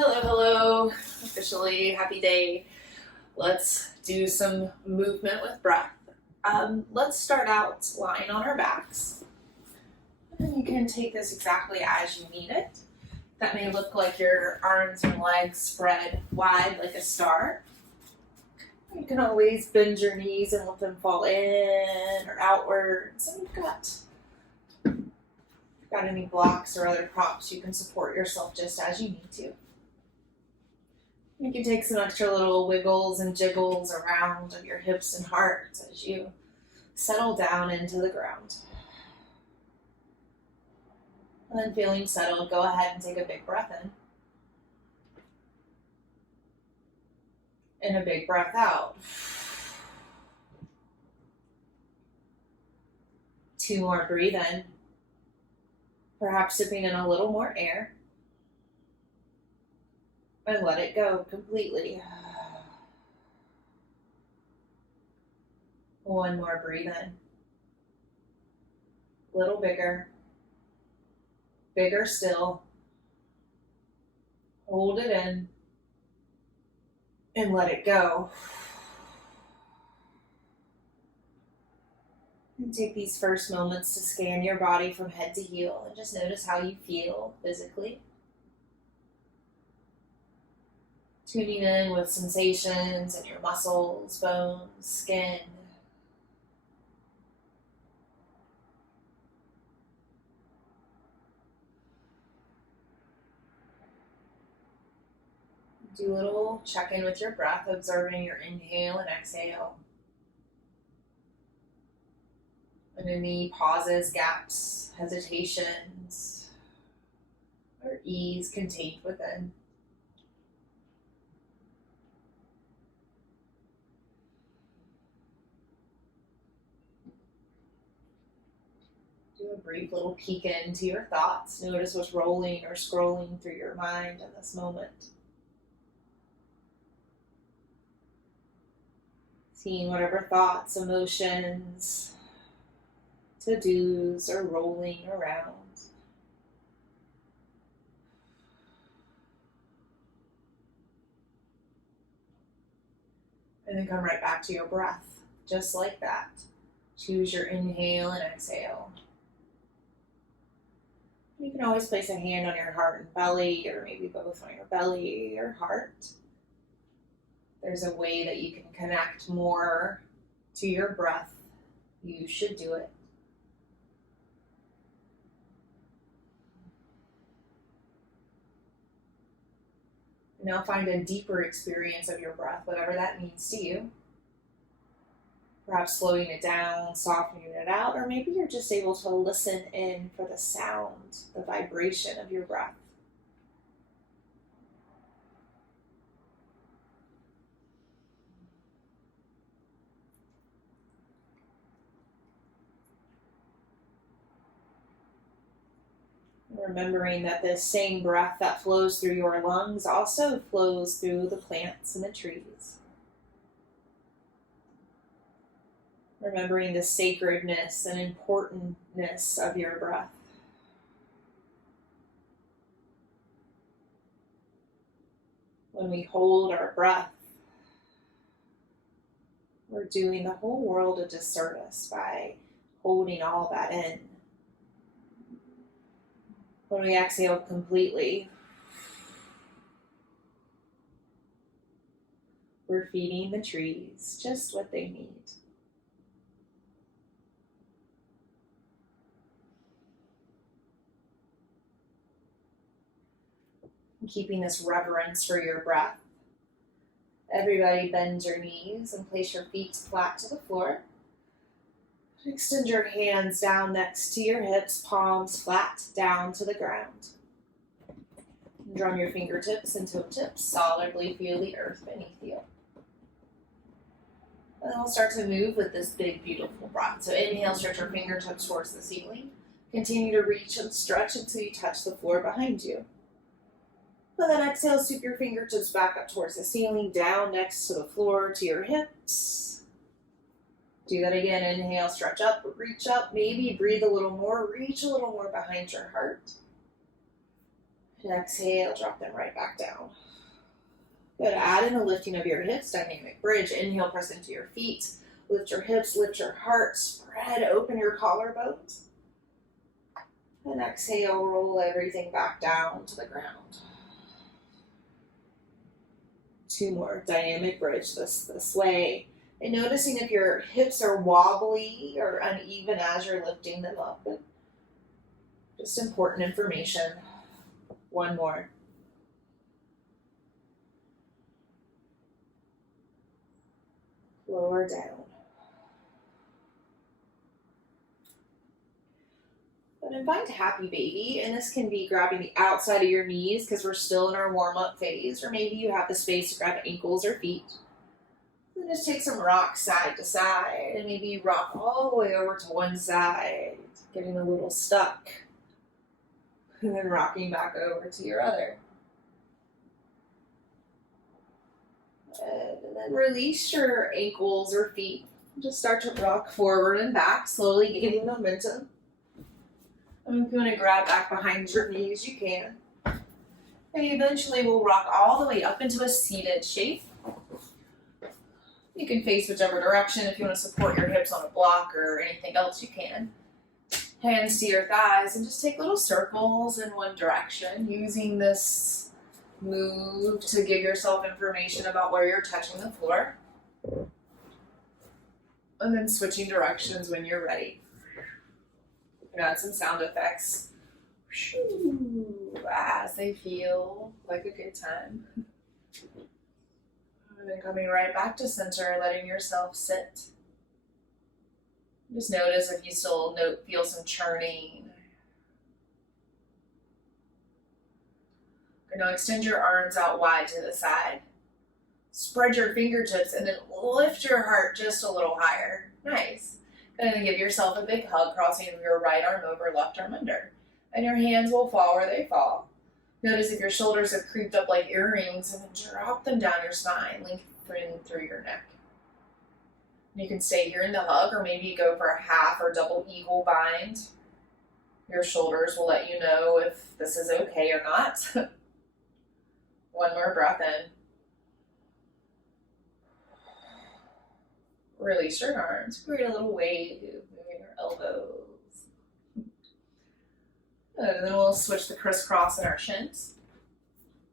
Hello, hello. Officially, happy day. Let's do some movement with breath. Let's start out lying on our backs. And you can take this exactly as you need it. That may look like your arms and legs spread wide like a star. You can always bend your knees and let them fall in or outwards. And if you've got any blocks or other props, you can support yourself just as you need to. You can take some extra little wiggles and jiggles around of your hips and heart as you settle down into the ground. And then feeling settled, go ahead and take a big breath in. And a big breath out. 2 more, breathe in. Perhaps sipping in a little more air. And let it go completely. 1 more, breathe in. Little bigger. Bigger still. Hold it in. And let it go. And take these first moments to scan your body from head to heel and just notice how you feel physically. Tuning in with sensations in your muscles, bones, skin. Do a little check-in with your breath, observing your inhale and exhale. And any pauses, gaps, hesitations, or ease contained within. Do a brief little peek into your thoughts. Notice what's rolling or scrolling through your mind in this moment. Seeing whatever thoughts, emotions, to-dos are rolling around. And then come right back to your breath, just like that. Choose your inhale and exhale. You can always place a hand on your heart and belly, or maybe both on your belly or heart. There's a way that you can connect more to your breath. You should do it. Now find a deeper experience of your breath, whatever that means to you. Perhaps slowing it down, softening it out, or maybe you're just able to listen in for the sound, the vibration of your breath. Remembering that this same breath that flows through your lungs also flows through the plants and the trees. Remembering the sacredness and importantness of your breath. When we hold our breath, we're doing the whole world a disservice by holding all that in. When we exhale completely, we're feeding the trees just what they need. Keeping this reverence for your breath. Everybody bend your knees and place your feet flat to the floor. Extend your hands down next to your hips, palms flat down to the ground. Drum your fingertips and toe tips, solidly feel the earth beneath you. And then we'll start to move with this big, beautiful breath. So inhale, stretch your fingertips towards the ceiling. Continue to reach and stretch until you touch the floor behind you. And then exhale, sweep your fingertips back up towards the ceiling, down next to the floor to your hips. Do that again. Inhale, stretch up, reach up, maybe breathe a little more, reach a little more behind your heart. And exhale, drop them right back down. Good. Add in a lifting of your hips, dynamic bridge. Inhale, press into your feet. Lift your hips, lift your heart, spread open your collarbones. And exhale, roll everything back down to the ground. 2 more. Dynamic bridge this way. And noticing if your hips are wobbly or uneven as you're lifting them up. Just important information. 1 more. Lower down. And then find happy baby, and this can be grabbing the outside of your knees because we're still in our warm-up phase, or maybe you have the space to grab ankles or feet. And just take some rocks side to side, and maybe you rock all the way over to one side, getting a little stuck, and then rocking back over to your other. And then release your ankles or feet. Just start to rock forward and back, slowly gaining momentum. And if you want to grab back behind your knees, you can. And eventually we'll rock all the way up into a seated shape. You can face whichever direction. If you want to support your hips on a block or anything else, you can. Hands to your thighs and just take little circles in one direction, using this move to give yourself information about where you're touching the floor. And then switching directions when you're ready. Add some sound effects as they feel like a good time. And then coming right back to center, letting yourself sit. Just notice if you still feel some churning. Now extend your arms out wide to the side. Spread your fingertips and then lift your heart just a little higher. Nice. And then give yourself a big hug, crossing your right arm over, left arm under. And your hands will fall where they fall. Notice if your shoulders have creeped up like earrings, and then drop them down your spine, lengthening through your neck. You can stay here in the hug, or maybe go for a half or double eagle bind. Your shoulders will let you know if this is okay or not. 1 more breath in. Release your arms, create a little wave, moving your elbows. And then we'll switch the crisscross in our shins.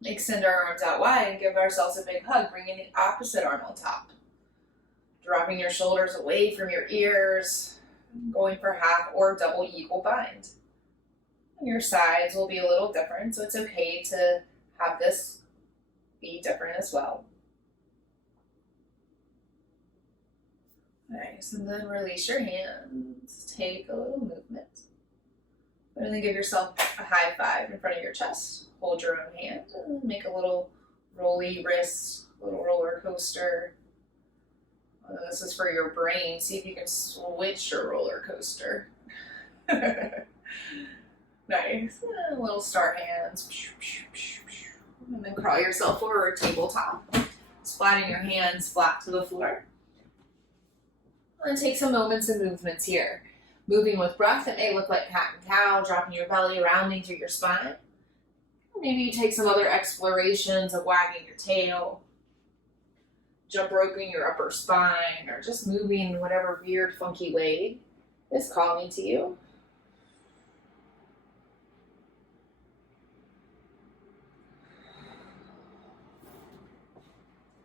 Extend our arms out wide and give ourselves a big hug, bringing the opposite arm on top. Dropping your shoulders away from your ears, going for half or double eagle bind. And your sides will be a little different, so it's okay to have this be different as well. Nice, and then release your hands, take a little movement. And then give yourself a high five in front of your chest. Hold your own hand and make a little rolly wrist, little roller coaster. This is for your brain. See if you can switch your roller coaster. Nice. And little star hands. And then crawl yourself forward, tabletop. Splatting your hands flat to the floor. And take some moments and movements here. Moving with breath, it may look like cat and cow, dropping your belly, rounding through your spine. Maybe you take some other explorations of wagging your tail, jump roping your upper spine, or just moving whatever weird, funky way is calling to you.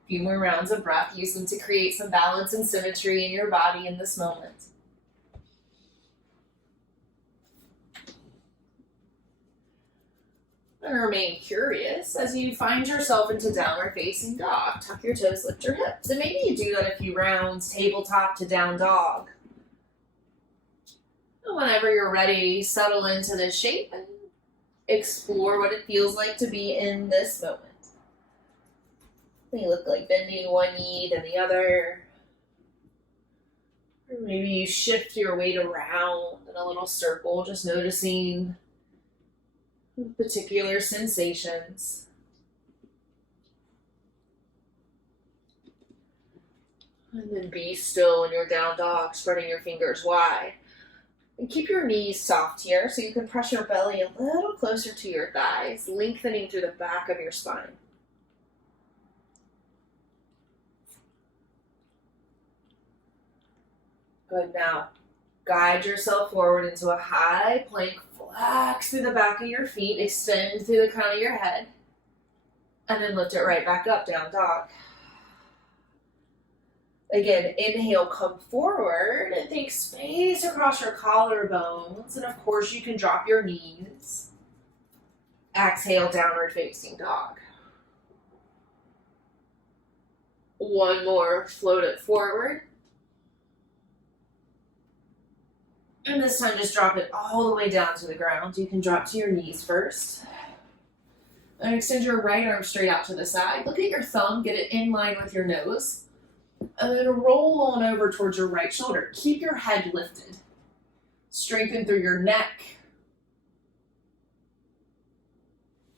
Few more rounds of breath. Use them to create some balance and symmetry in your body in this moment. And remain curious as you find yourself into downward facing dog. Tuck your toes, lift your hips. And maybe you do that a few rounds, tabletop to down dog. And whenever you're ready, settle into this shape and explore what it feels like to be in this moment. May look like bending one knee then the other. Or maybe you shift your weight around in a little circle, just noticing particular sensations. And then be still in your down dog, spreading your fingers wide. And keep your knees soft here so you can press your belly a little closer to your thighs, lengthening through the back of your spine. Good. Now, guide yourself forward into a high plank. Flex through the back of your feet, extend through the crown of your head, and then lift it right back up, down dog. Again, inhale, come forward and think space across your collarbones. And of course, you can drop your knees. Exhale, downward facing dog. One more, float it forward. And this time, just drop it all the way down to the ground. You can drop to your knees first. And extend your right arm straight out to the side. Look at your thumb, get it in line with your nose. And then roll on over towards your right shoulder. Keep your head lifted. Strengthen through your neck.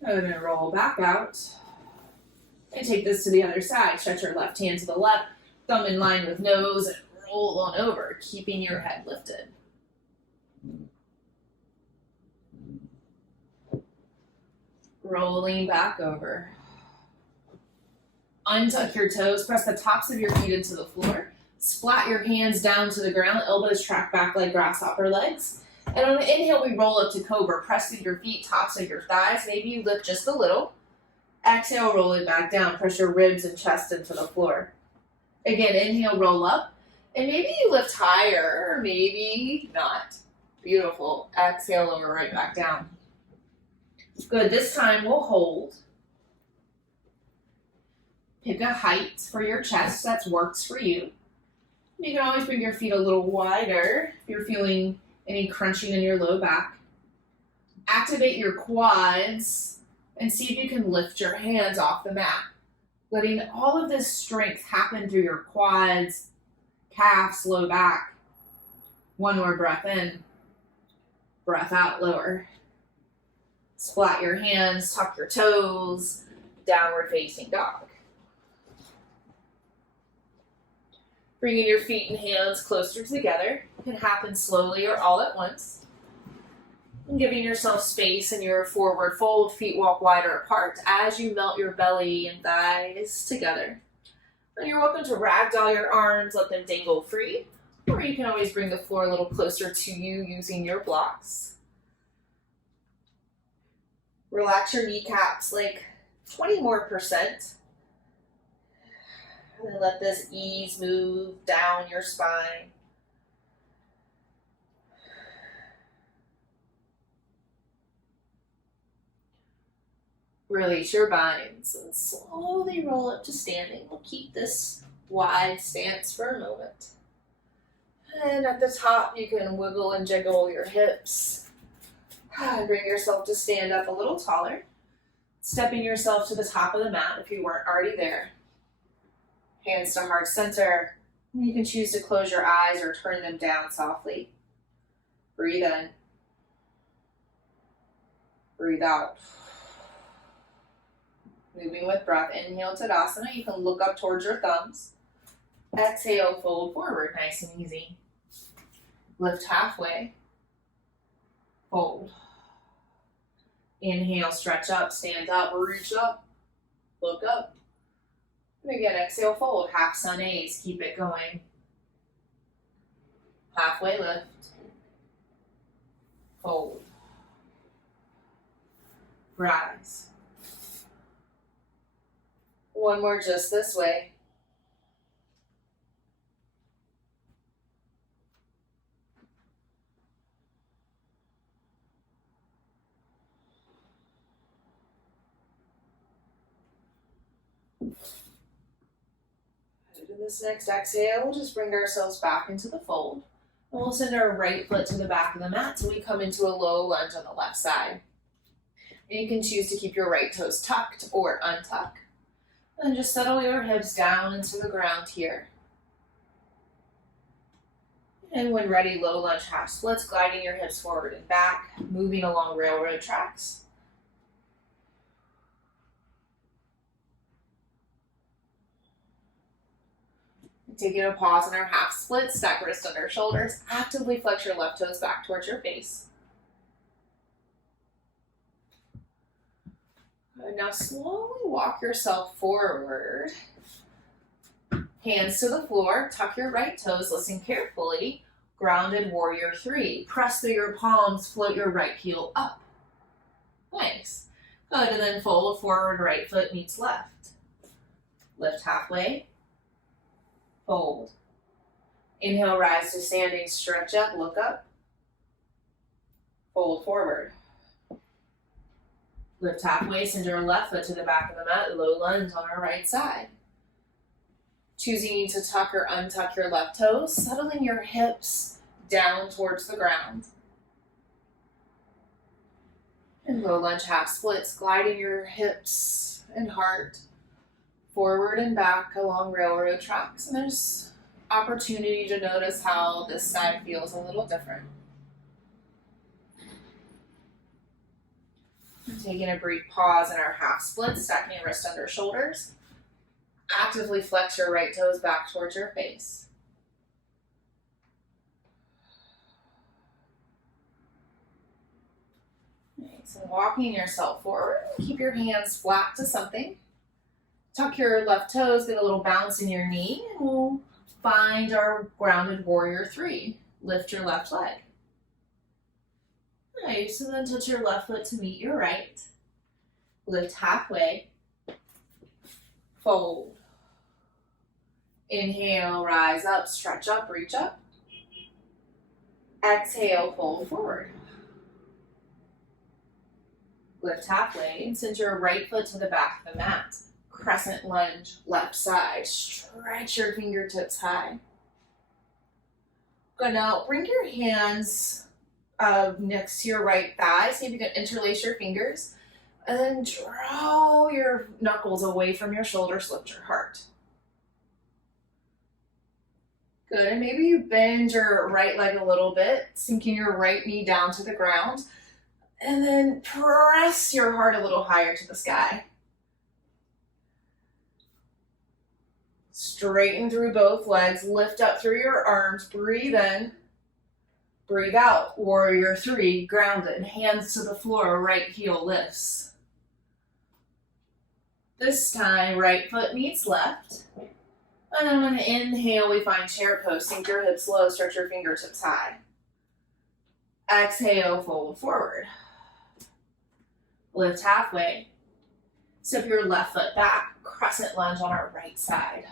And then roll back out. And take this to the other side. Stretch your left hand to the left, thumb in line with nose, and roll on over, keeping your head lifted. Rolling back over. Untuck your toes, press the tops of your feet into the floor. Splat your hands down to the ground, elbows track back like grasshopper legs. And on the inhale, we roll up to Cobra. Press through your feet, tops of your thighs. Maybe you lift just a little. Exhale, roll it back down. Press your ribs and chest into the floor. Again, inhale, roll up. And maybe you lift higher, or maybe not. Beautiful. Exhale, lower right back down. Good. This time we'll hold. Pick a height for your chest that works for you. You can always bring your feet a little wider if you're feeling any crunching in your low back. Activate your quads and see if you can lift your hands off the mat. Letting all of this strength happen through your quads, calves, low back. One more breath in. Breath out, lower. Splat your hands, tuck your toes, downward facing dog. Bringing your feet and hands closer together. It can happen slowly or all at once. And giving yourself space in your forward fold, feet walk wider apart as you melt your belly and thighs together. And you're welcome to ragdoll your arms, let them dangle free. Or you can always bring the floor a little closer to you using your blocks. Relax your kneecaps like 20% more. And then let this ease move down your spine. Release your binds and slowly roll up to standing. We'll keep this wide stance for a moment. And at the top, you can wiggle and jiggle your hips. Bring yourself to stand up a little taller. Stepping yourself to the top of the mat if you weren't already there. Hands to heart center. You can choose to close your eyes or turn them down softly. Breathe in. Breathe out. Moving with breath. Inhale, Tadasana. You can look up towards your thumbs. Exhale, fold forward, nice and easy. Lift halfway. Fold. Inhale, stretch up, stand up, reach up, look up. And again, exhale, fold. Half sun A's, keep it going. Halfway lift. Fold. Rise. One more just this way. In this next exhale, we'll just bring ourselves back into the fold. And we'll send our right foot to the back of the mat so we come into a low lunge on the left side. And you can choose to keep your right toes tucked or untuck. And just settle your hips down into the ground here. And when ready, low lunge half splits, gliding your hips forward and back, moving along railroad tracks. Taking a pause in our half split, stack wrist under shoulders, actively flex your left toes back towards your face. And now slowly walk yourself forward. Hands to the floor, tuck your right toes, listen carefully. Grounded warrior 3. Press through your palms, float your right heel up. Nice. Good, and then fold forward, right foot meets left. Lift halfway. Fold. Inhale, rise to standing, stretch up, look up. Fold forward. Lift halfway, send your left foot to the back of the mat, low lunge on our right side. Choosing to tuck or untuck your left toes, settling your hips down towards the ground. And low lunge half splits, gliding your hips and heart forward and back along railroad tracks. And there's opportunity to notice how this side feels a little different. Taking a brief pause in our half split, stacking your wrist under shoulders. Actively flex your right toes back towards your face. Right, so walking yourself forward, keep your hands flat to something. Tuck your left toes, get a little bounce in your knee, and we'll find our grounded warrior 3. Lift your left leg. Nice, so then touch your left foot to meet your right. Lift halfway. Fold. Inhale, rise up, stretch up, reach up. Exhale, fold forward. Lift halfway and send your right foot to the back of the mat. Crescent lunge, left side. Stretch your fingertips high. Good, now bring your hands next to your right thigh. See if you can interlace your fingers. And then draw your knuckles away from your shoulders, lift your heart. Good, and maybe you bend your right leg a little bit, sinking your right knee down to the ground. And then press your heart a little higher to the sky. Straighten through both legs, lift up through your arms, breathe in, breathe out. Warrior 3, grounded, hands to the floor, right heel lifts. This time, right foot meets left. And then on an inhale, we find chair pose. Sink your hips low, stretch your fingertips high. Exhale, fold forward. Lift halfway. Step your left foot back. Crescent lunge on our right side.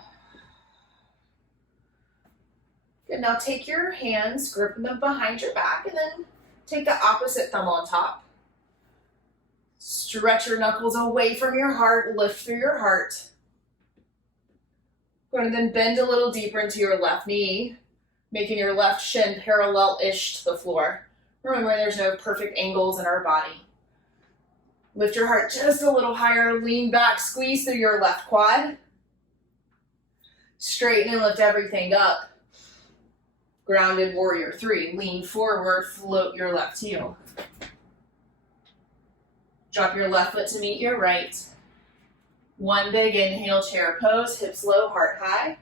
Good, now take your hands, grip them behind your back, and then take the opposite thumb on top. Stretch your knuckles away from your heart, lift through your heart. Go and then bend a little deeper into your left knee, making your left shin parallel-ish to the floor. Remember, there's no perfect angles in our body. Lift your heart just a little higher, lean back, squeeze through your left quad. Straighten and lift everything up. Grounded warrior 3, lean forward, float your left heel. Drop your left foot to meet your right. One big inhale, chair pose, hips low, heart high.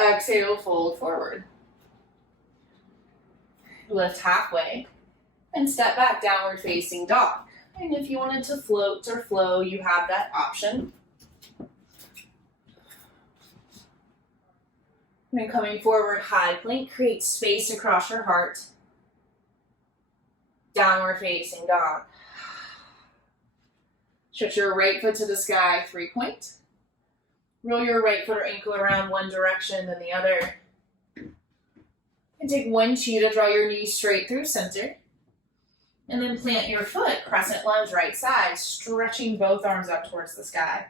Exhale, fold forward. Lift halfway and step back, downward facing dog. And if you wanted to float or flow, you have that option. And then coming forward, high plank, create space across your heart. Downward facing dog. Stretch your right foot to the sky, 3-point. Roll your right foot or ankle around one direction, then the other. And take one cheetah, draw your knees straight through center. And then plant your foot, crescent lunge, right side, stretching both arms up towards the sky.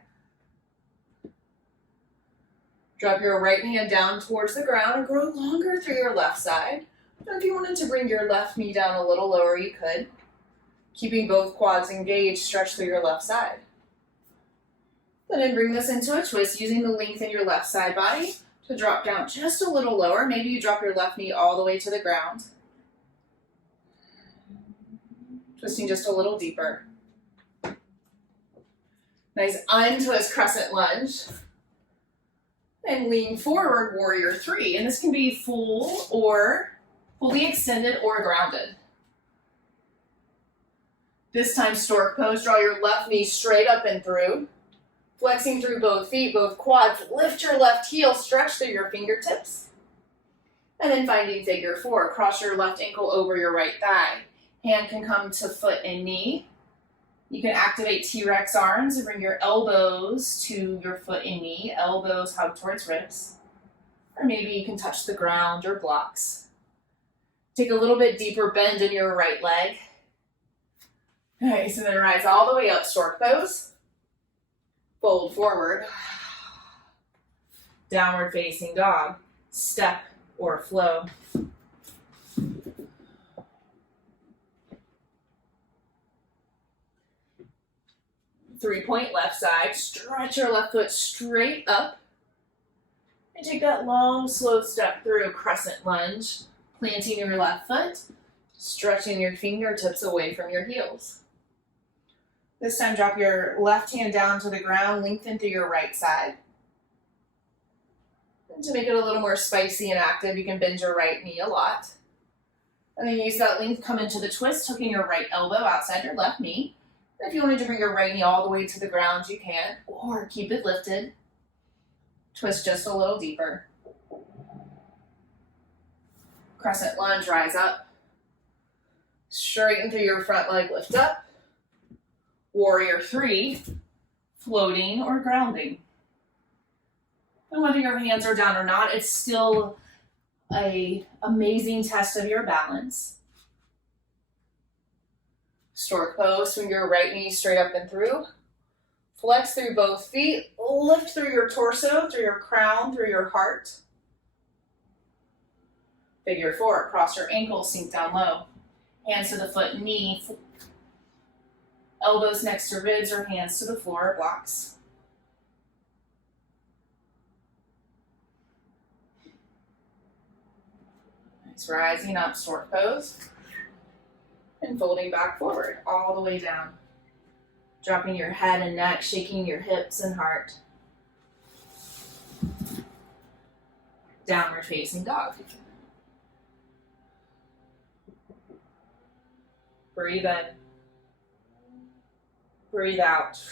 Drop your right hand down towards the ground and grow longer through your left side. And if you wanted to bring your left knee down a little lower, you could. Keeping both quads engaged, stretch through your left side. Then bring this into a twist using the length in your left side body to drop down just a little lower. Maybe you drop your left knee all the way to the ground. Twisting just a little deeper. Nice untwist crescent lunge. And lean forward, warrior three. And this can be full or fully extended or grounded. This time, stork pose. Draw your left knee straight up and through. Flexing through both feet, both quads. Lift your left heel, stretch through your fingertips. And then finding figure four. Cross your left ankle over your right thigh. Hand can come to foot and knee. You can activate T-Rex arms and bring your elbows to your foot and knee. Elbows hug towards ribs. Or maybe you can touch the ground or blocks. Take a little bit deeper bend in your right leg. Nice, and then rise all the way up, stork pose. Fold forward. Downward facing dog. Step or flow. Three-point left side. Stretch your left foot straight up. And take that long, slow step through crescent lunge. Planting your left foot. Stretching your fingertips away from your heels. This time, drop your left hand down to the ground. Lengthen through your right side. And to make it a little more spicy and active, you can bend your right knee a lot. And then use that length, come into the twist, hooking your right elbow outside your left knee. If you wanted to bring your right knee all the way to the ground, you can, or keep it lifted. Twist just a little deeper. Crescent lunge, rise up. Straighten through your front leg, lift up. Warrior three, floating or grounding. And whether your hands are down or not, it's still an amazing test of your balance. Stork pose, swing your right knee straight up and through. Flex through both feet. Lift through your torso, through your crown, through your heart. Figure four, cross your ankles, sink down low. Hands to the foot and knee. Elbows next to ribs or hands to the floor or blocks. Nice, rising up, stork pose. And folding back forward, all the way down. Dropping your head and neck, shaking your hips and heart. Downward facing dog. Breathe in. Breathe out.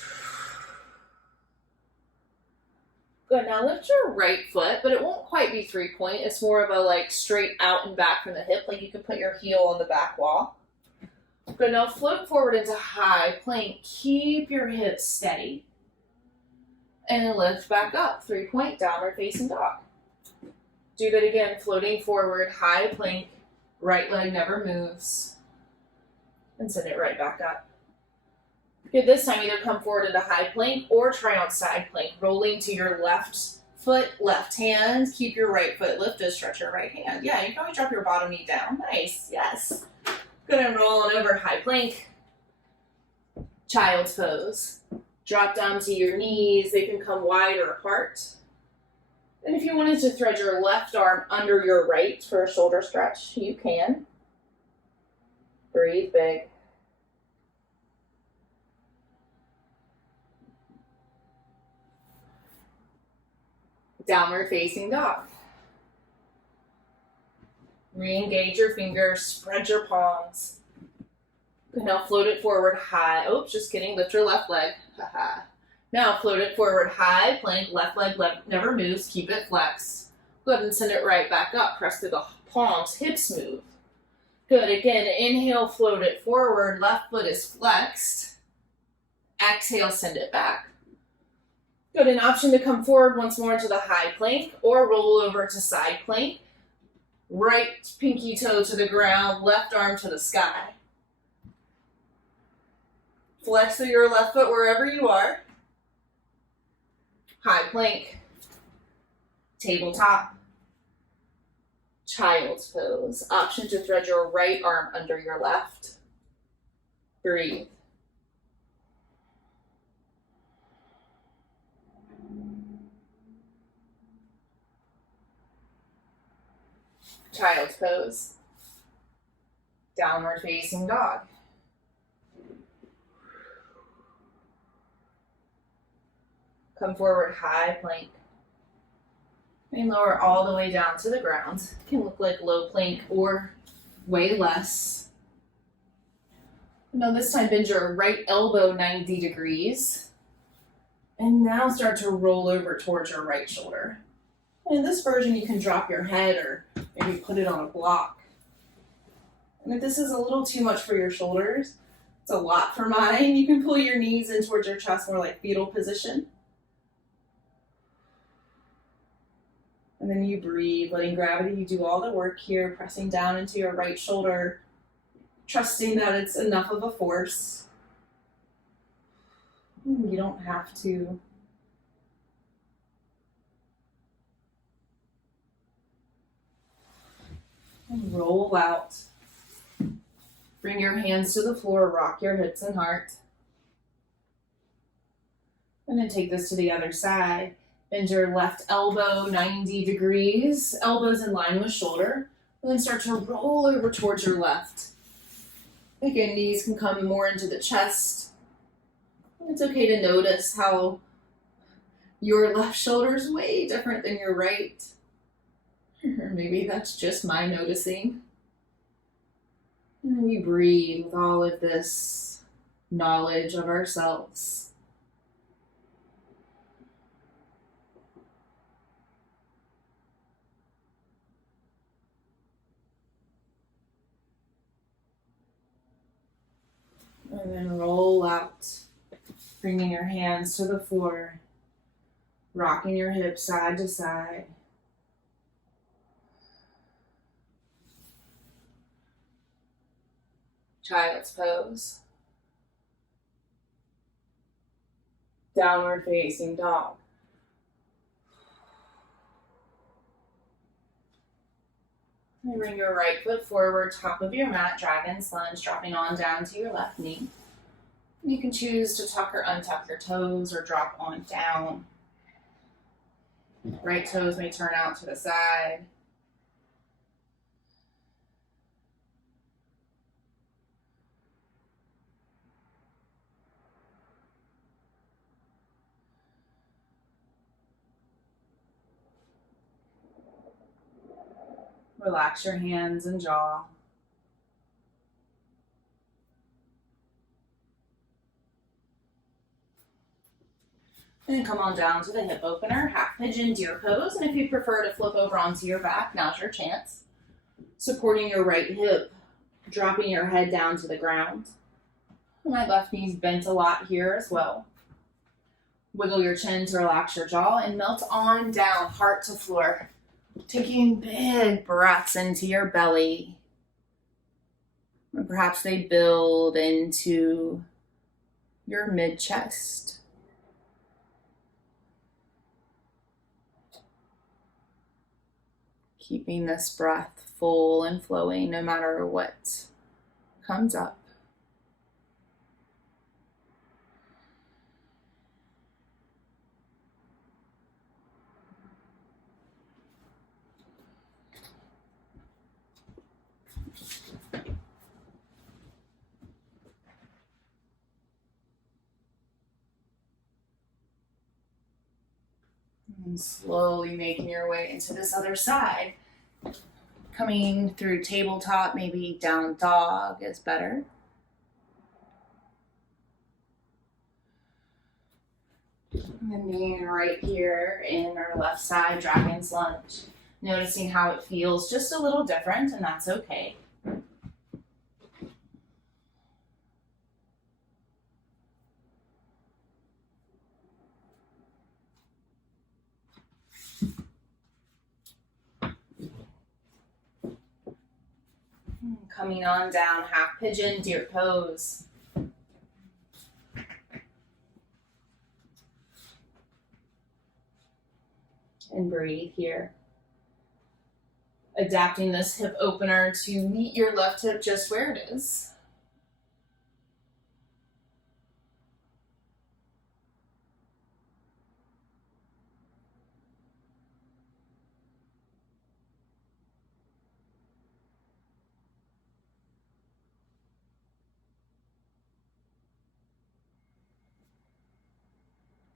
Good, now lift your right foot, but it won't quite be three-point. It's more of a like straight out and back from the hip, like you could put your heel on the back wall. Good, now float forward into high plank. Keep your hips steady. And lift back up. Three-point, downward facing dog. Do that again, floating forward, high plank. Right leg never moves. And send it right back up. Good, this time either come forward into high plank or try on side plank. Rolling to your left foot, left hand. Keep your right foot lifted, stretch your right hand. Yeah, you can always drop your bottom knee down. Nice, yes. Good, and roll on over, high plank. Child's pose. Drop down to your knees. They can come wide or apart. And if you wanted to thread your left arm under your right for a shoulder stretch, you can. Breathe big. Downward facing dog. Re-engage your fingers, spread your palms. Good, now float it forward high. Oops, just kidding, lift your left leg. Haha. Now float it forward high, plank, left leg never moves, keep it flexed. Go ahead and send it right back up, press through the palms, hips move. Good, again, inhale, float it forward, left foot is flexed. Exhale, send it back. Good, an option to come forward once more into the high plank or roll over to side plank. Right pinky toe to the ground, left arm to the sky. Flex through your left foot wherever you are. High plank. Tabletop. Child's pose. Option to thread your right arm under your left. Breathe. Child's pose. Downward facing dog. Come forward, high plank. And lower all the way down to the ground. It can look like low plank or way less. Now this time bend your right elbow 90 degrees. And now start to roll over towards your right shoulder. And in this version, you can drop your head or maybe put it on a block. And if this is a little too much for your shoulders, it's a lot for mine, you can pull your knees in towards your chest, more like fetal position. And then you breathe, letting gravity do all the work here, pressing down into your right shoulder, trusting that it's enough of a force. You don't have to. And roll out. Bring your hands to the floor, rock your hips and heart. And then take this to the other side. Bend your left elbow 90 degrees, elbows in line with shoulder. And then start to roll over towards your left. Again, knees can come more into the chest. It's okay to notice how your left shoulder is way different than your right. Or maybe that's just my noticing. And we breathe with all of this knowledge of ourselves. And then roll out, bringing your hands to the floor, rocking your hips side to side. Child's pose. Downward facing dog. And bring your right foot forward, top of your mat, dragon's lunge, dropping on down to your left knee. You can choose to tuck or untuck your toes or drop on down. Right toes may turn out to the side. Relax your hands and jaw. And come on down to the hip opener, half pigeon, deer pose. And if you prefer to flip over onto your back, now's your chance. Supporting your right hip, dropping your head down to the ground. My left knee's bent a lot here as well. Wiggle your chin to relax your jaw and melt on down, heart to floor. Taking big breaths into your belly. And perhaps they build into your mid-chest. Keeping this breath full and flowing no matter what comes up. And slowly making your way into this other side. Coming through tabletop, maybe down dog is better. And then being right here in our left side, dragon's lunge. Noticing how it feels just a little different, and that's okay. Coming on down, half pigeon, deer pose. And breathe here. Adapting this hip opener to meet your left hip just where it is.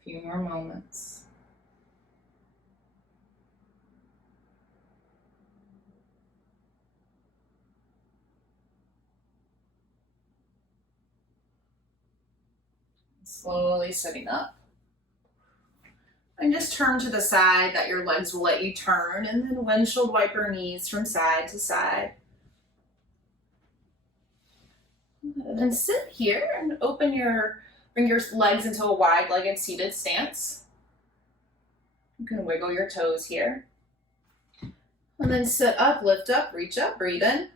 A few more moments. Slowly sitting up. And just turn to the side that your legs will let you turn, and then windshield wiper knees from side to side. And then sit here and bring your legs into a wide-legged seated stance. You can wiggle your toes here. And then sit up, lift up, reach up, breathe in,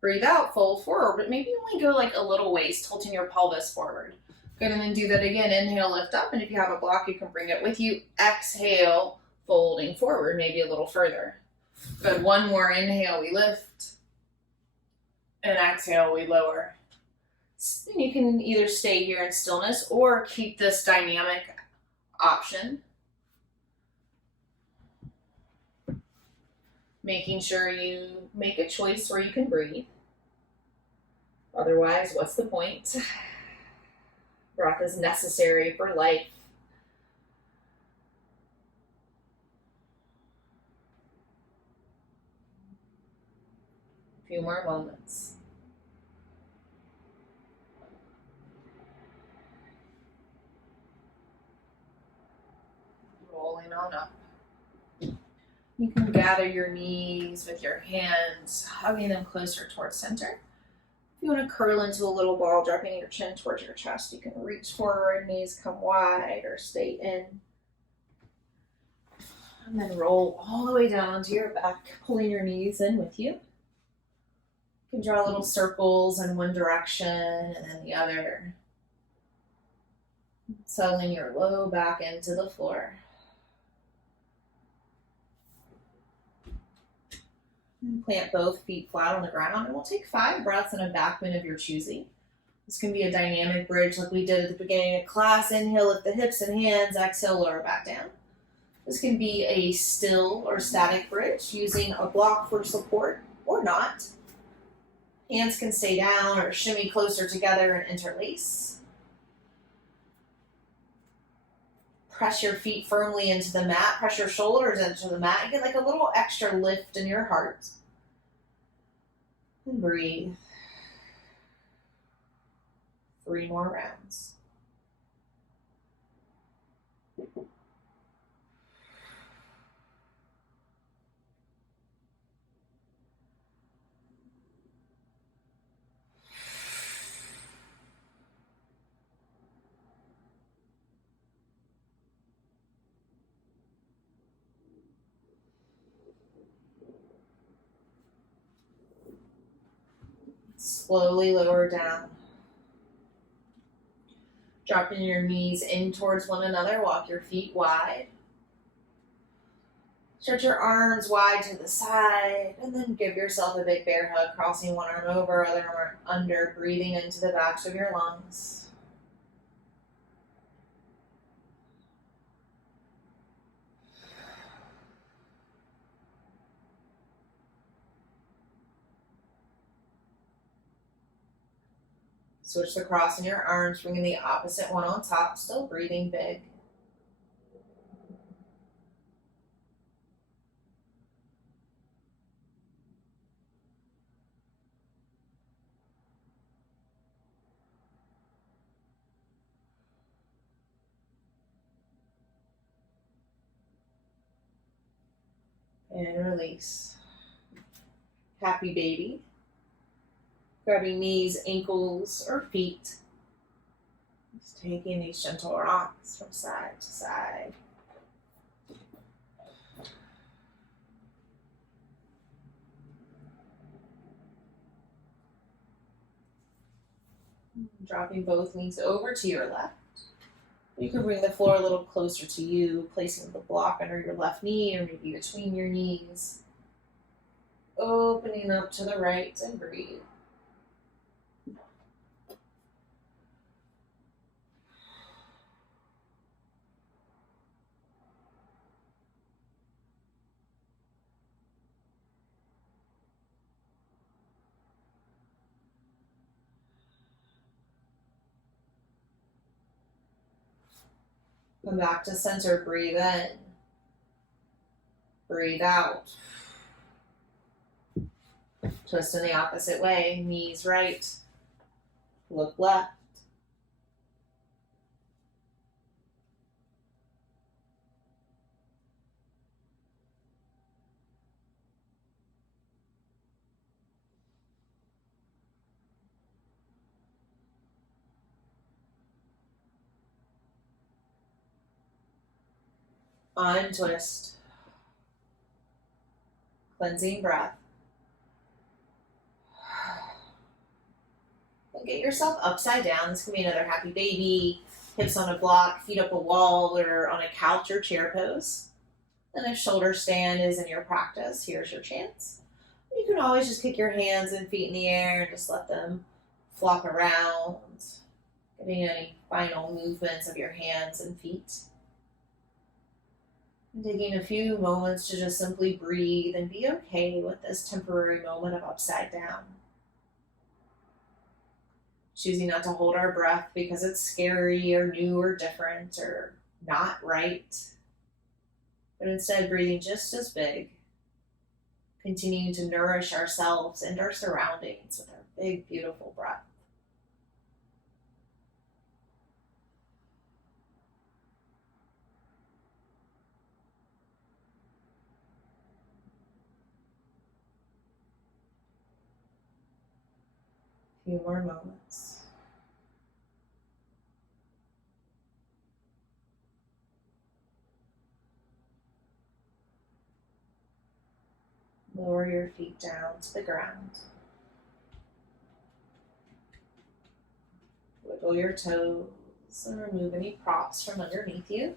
breathe out, fold forward, but maybe only go like a little ways, tilting your pelvis forward. Good, and then do that again. Inhale, lift up, and if you have a block, you can bring it with you. Exhale, folding forward, maybe a little further. Good, one more. Inhale, we lift. And exhale, we lower. And you can either stay here in stillness or keep this dynamic option. Making sure you make a choice where you can breathe. Otherwise, what's the point? Breath is necessary for life. A few more moments. Rolling on up. You can gather your knees with your hands, hugging them closer towards center. If you want to curl into a little ball, dropping your chin towards your chest, you can reach forward, knees come wide, or stay in. And then roll all the way down onto your back, pulling your knees in with you. You can draw little circles in one direction and then the other. Settling your low back into the floor. And plant both feet flat on the ground, and we'll take 5 breaths in a back bend of your choosing. This can be a dynamic bridge like we did at the beginning of class. Inhale, lift the hips and hands, exhale, lower back down. This can be a still or static bridge using a block for support or not. Hands can stay down or shimmy closer together and interlace. Press your feet firmly into the mat. Press your shoulders into the mat. Get like a little extra lift in your heart. And breathe. 3 more rounds. Slowly lower down. Dropping your knees in towards one another, walk your feet wide. Stretch your arms wide to the side, and then give yourself a big bear hug, crossing one arm over, other arm under, breathing into the backs of your lungs. Switch the cross in your arms, bringing the opposite one on top, still breathing big. And release. Happy baby. Grabbing knees, ankles, or feet. Just taking these gentle rocks from side to side. Dropping both knees over to your left. You can bring the floor a little closer to you, placing the block under your left knee or maybe between your knees. Opening up to the right and breathe. Come back to center, breathe in. Breathe out. Twist in the opposite way, knees right, look left. Untwist. Cleansing breath. And get yourself upside down. This can be another happy baby, hips on a block, feet up a wall, or on a couch or chair pose. And if shoulder stand is in your practice, here's your chance. You can always just kick your hands and feet in the air and just let them flop around, getting any final movements of your hands and feet. And taking a few moments to just simply breathe and be okay with this temporary moment of upside down. Choosing not to hold our breath because it's scary or new or different or not right, but instead breathing just as big, continuing to nourish ourselves and our surroundings with our big, beautiful breath. A few more moments. Lower your feet down to the ground. Wiggle your toes and remove any props from underneath you.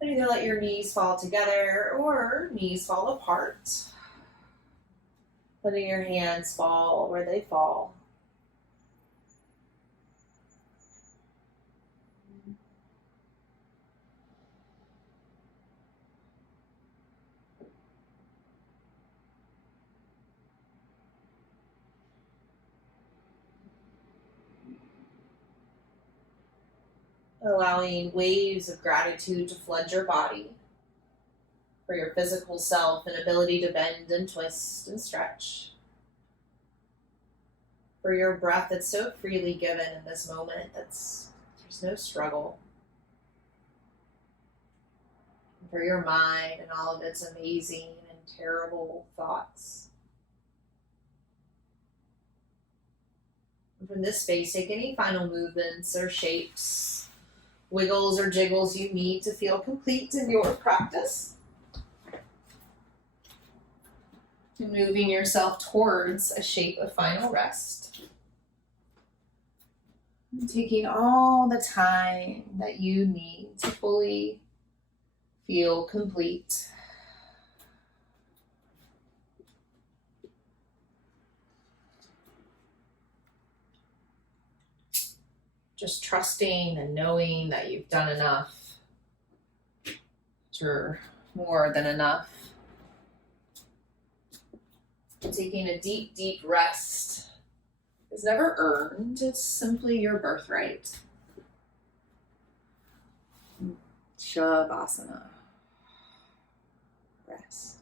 And either let your knees fall together or knees fall apart. Letting your hands fall where they fall. Allowing waves of gratitude to flood your body for your physical self and ability to bend and twist and stretch. For your breath that's so freely given in this moment, there's no struggle. And for your mind and all of its amazing and terrible thoughts. And from this space, take any final movements or shapes, wiggles or jiggles you need to feel complete in your practice. And moving yourself towards a shape of final rest. And taking all the time that you need to fully feel complete. Just trusting and knowing that you've done enough. You're more than enough. And taking a deep, deep rest is never earned. It's simply your birthright. Shavasana. Rest.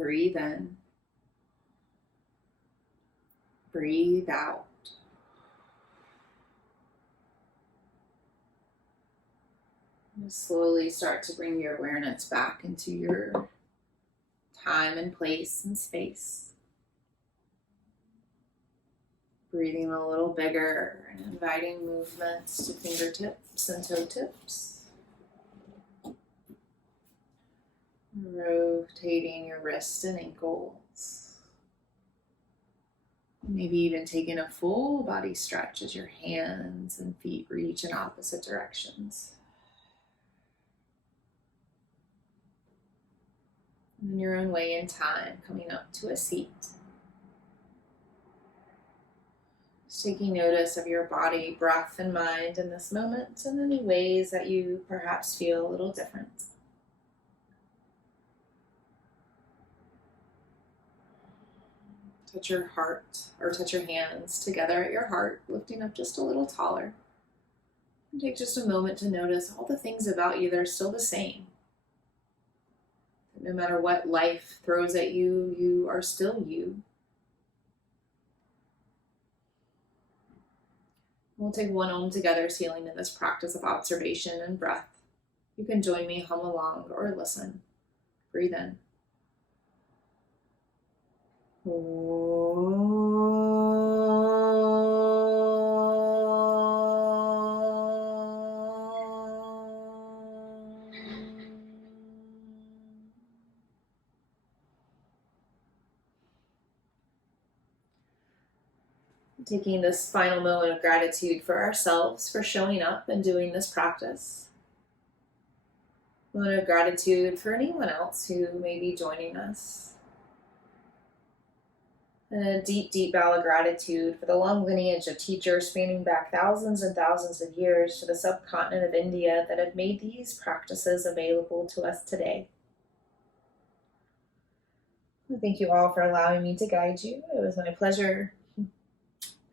Breathe in. Breathe out. And slowly start to bring your awareness back into your time and place and space. Breathing a little bigger and inviting movements to fingertips and toe tips. Rotating your wrists and ankles. Maybe even taking a full body stretch as your hands and feet reach in opposite directions. In your own way and time, coming up to a seat. Just taking notice of your body, breath, and mind in this moment, and any ways that you perhaps feel a little different. Touch your heart, or touch your hands together at your heart, lifting up just a little taller. And take just a moment to notice all the things about you that are still the same. No matter what life throws at you, you are still you. We'll take one Om together, sealing in this practice of observation and breath. You can join me, hum along, or listen. Breathe in. Taking this final moment of gratitude for ourselves for showing up and doing this practice. Moment of gratitude for anyone else who may be joining us. And a deep, deep bow of gratitude for the long lineage of teachers spanning back thousands and thousands of years to the subcontinent of India that have made these practices available to us today. Thank you all for allowing me to guide you. It was my pleasure.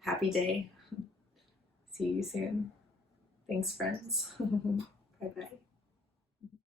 Happy day. See you soon. Thanks, friends. Bye-bye.